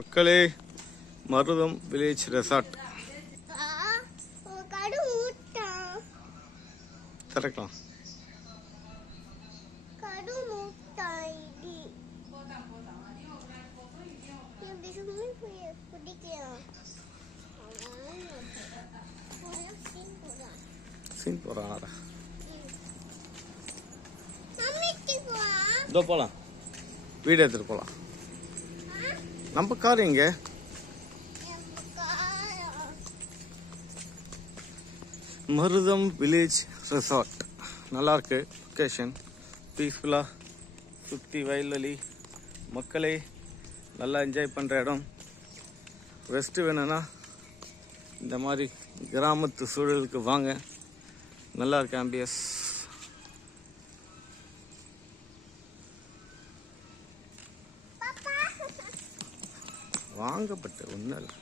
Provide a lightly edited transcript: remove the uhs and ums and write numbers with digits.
மக்களே, மருதம் village resort திறக்கலாம். சீன் போறான். இதோ போலாம், வீடு எடுத்துட்டு போலாம். நம்ம கார் எங்க? மருதம் வில்லேஜ் ரெசார்ட் நல்லா இருக்கு. லொக்கேஷன் பீஸ்ஃபுல்லா, சுற்றி வயல்வெளி, மக்களே நல்லா என்ஜாய் பண்ணுற இடம். ரெஸ்ட்டு வேணும்னா இந்த மாதிரி கிராமத்து சூழலுக்கு வாங்க. நல்லா இருக்கு ஆம்பியஸ். வாங்கப்பட்ட ஒன்றும் இல்லை.